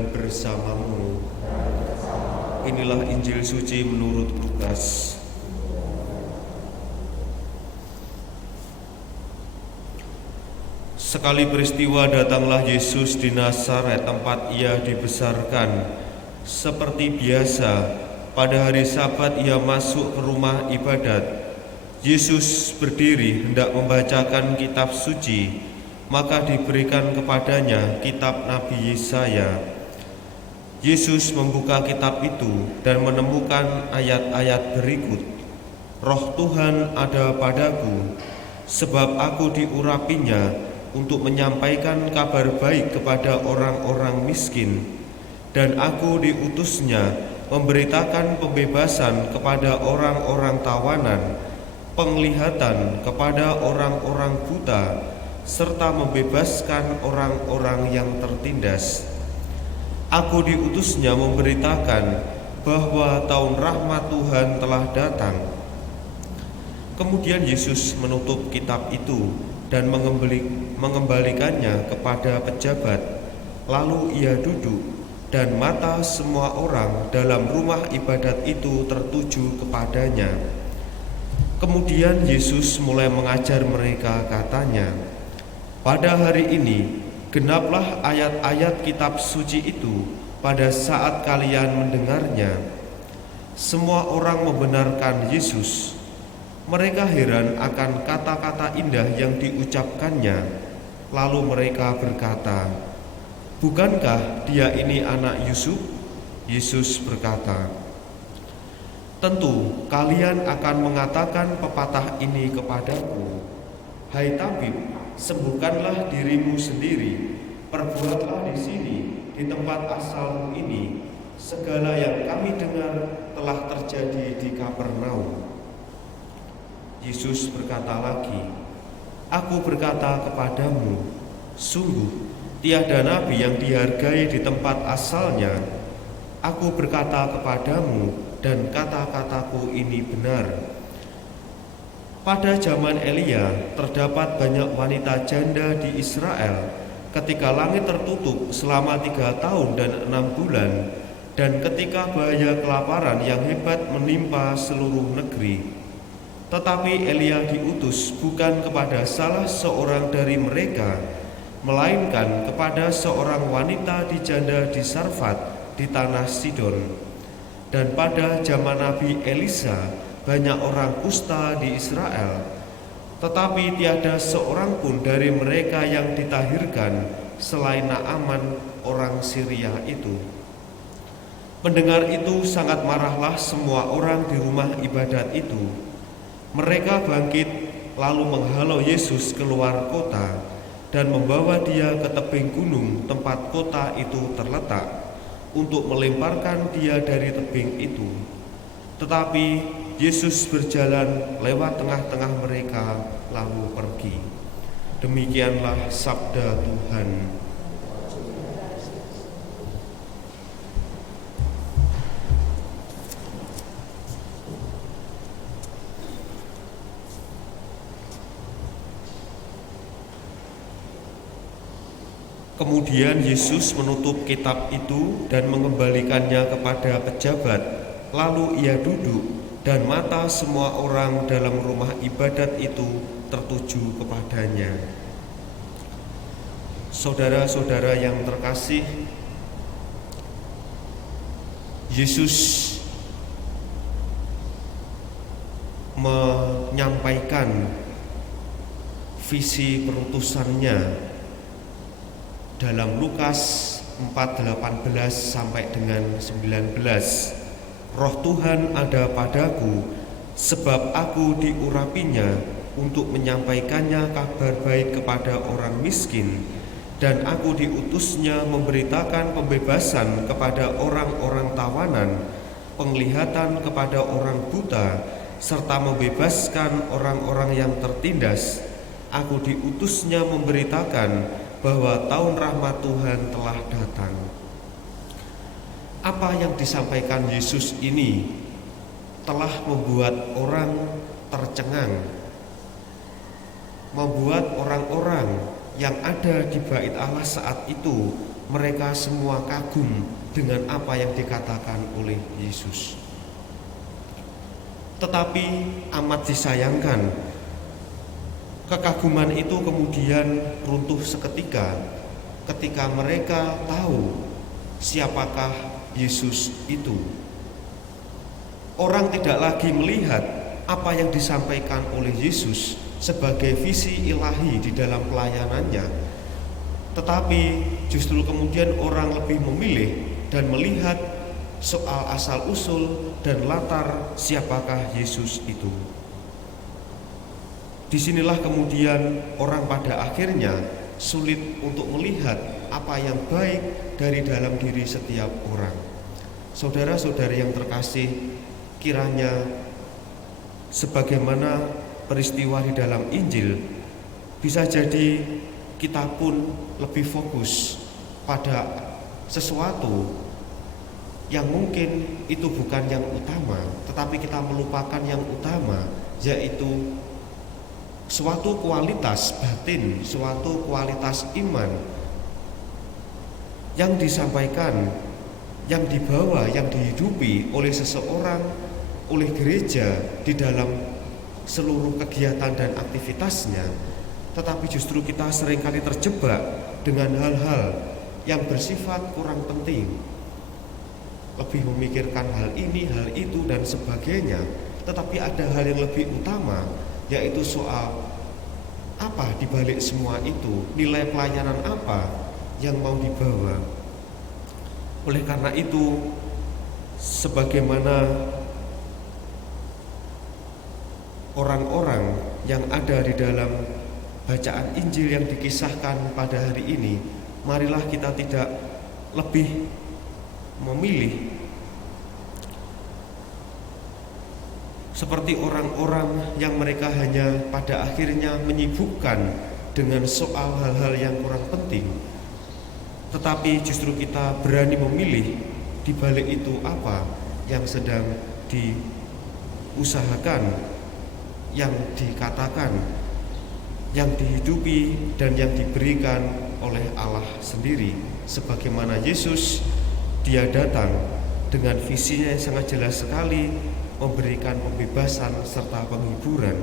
Tuhan bersamamu. Inilah Injil suci menurut Lukas. Sekali peristiwa datanglah Yesus di Nazaret, tempat ia dibesarkan. Seperti biasa, pada hari Sabat ia masuk ke rumah ibadat. Yesus berdiri hendak membacakan kitab suci, maka diberikan kepadanya kitab Nabi Yesaya. Yesus membuka kitab itu dan menemukan ayat-ayat berikut. Roh Tuhan ada padaku, sebab aku diurapinya untuk menyampaikan kabar baik kepada orang-orang miskin, dan aku diutusnya memberitakan pembebasan kepada orang-orang tawanan, penglihatan kepada orang-orang buta, serta membebaskan orang-orang yang tertindas. Aku diutusnya memberitakan bahwa tahun rahmat Tuhan telah datang. Kemudian Yesus menutup kitab itu dan mengembalikannya kepada pejabat. Lalu ia duduk, dan mata semua orang dalam rumah ibadat itu tertuju kepadanya. Kemudian Yesus mulai mengajar mereka, katanya, "Pada hari ini genaplah ayat-ayat kitab suci itu pada saat kalian mendengarnya." Semua orang membenarkan Yesus. Mereka heran akan kata-kata indah yang diucapkannya. Lalu mereka berkata, "Bukankah dia ini anak Yusuf?" Yesus berkata, "Tentu kalian akan mengatakan pepatah ini kepadaku, 'Hai tabib, sembuhkanlah dirimu sendiri, perbuatlah di sini, di tempat asalmu ini, segala yang kami dengar telah terjadi di Kapernaum.'" Yesus berkata lagi, "Aku berkata kepadamu, sungguh tiada nabi yang dihargai di tempat asalnya. Aku berkata kepadamu, dan kata-kataku ini benar." Pada zaman Elia terdapat banyak wanita janda di Israel ketika langit tertutup selama 3 tahun dan 6 bulan, dan ketika bahaya kelaparan yang hebat menimpa seluruh negeri. Tetapi Elia diutus bukan kepada salah seorang dari mereka, melainkan kepada seorang wanita dijanda di Sarfat di tanah Sidon. Dan pada zaman Nabi Elisa banyak orang kusta di Israel, tetapi tiada seorang pun dari mereka yang ditahirkan selain Naaman orang Syria itu. Mendengar itu sangat marahlah semua orang di rumah ibadat itu. Mereka bangkit lalu menghalau Yesus keluar kota dan membawa dia ke tebing gunung tempat kota itu terletak, untuk melemparkan dia dari tebing itu. Tetapi Yesus berjalan lewat tengah-tengah mereka lalu pergi. Demikianlah sabda Tuhan. Kemudian Yesus menutup kitab itu dan mengembalikannya kepada pejabat. Lalu ia duduk, dan mata semua orang dalam rumah ibadat itu tertuju kepadanya. Saudara-saudara yang terkasih, Yesus menyampaikan visi perutusannya dalam Lukas 4:18 sampai dengan 19. "Roh Tuhan ada padaku, sebab aku diurapinya untuk menyampaikannya kabar baik kepada orang miskin, dan aku diutusnya memberitakan pembebasan kepada orang-orang tawanan, penglihatan kepada orang buta, serta membebaskan orang-orang yang tertindas. Aku diutusnya memberitakan bahwa tahun rahmat Tuhan telah datang." Apa yang disampaikan Yesus ini telah membuat orang tercengang, membuat orang-orang yang ada di bait Allah saat itu mereka semua kagum dengan apa yang dikatakan oleh Yesus. Tetapi amat disayangkan, kekaguman itu kemudian runtuh seketika ketika mereka tahu siapakah Yesus itu. Orang tidak lagi melihat apa yang disampaikan oleh Yesus sebagai visi ilahi di dalam pelayanannya, tetapi justru kemudian orang lebih memilih dan melihat soal asal-usul dan latar siapakah Yesus itu. Disinilah kemudian orang pada akhirnya sulit untuk melihat apa yang baik dari dalam diri setiap orang. Saudara-saudari yang terkasih, kiranya sebagaimana peristiwa di dalam Injil, bisa jadi kita pun lebih fokus pada sesuatu yang mungkin itu bukan yang utama, tetapi kita melupakan yang utama, yaitu suatu kualitas batin, suatu kualitas iman yang disampaikan, yang dibawa, yang dihidupi oleh seseorang, oleh gereja di dalam seluruh kegiatan dan aktivitasnya. Tetapi justru kita seringkali terjebak dengan hal-hal yang bersifat kurang penting, lebih memikirkan hal ini, hal itu, dan sebagainya. Tetapi ada hal yang lebih utama, yaitu soal apa dibalik semua itu, nilai pelayanan apa yang mau dibawa. Oleh karena itu, sebagaimana orang-orang yang ada di dalam bacaan Injil yang dikisahkan pada hari ini, marilah kita tidak lebih memilih seperti orang-orang yang mereka hanya pada akhirnya menyibukkan dengan soal hal-hal yang kurang penting, tetapi justru kita berani memilih di balik itu apa yang sedang diusahakan, yang dikatakan, yang dihidupi, dan yang diberikan oleh Allah sendiri. Sebagaimana Yesus, Dia datang dengan visinya yang sangat jelas sekali, memberikan pembebasan serta penghiburan,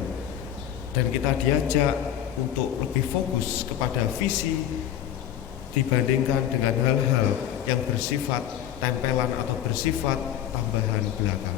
dan kita diajak untuk lebih fokus kepada visi dibandingkan dengan hal-hal yang bersifat tempelan atau bersifat tambahan belakang.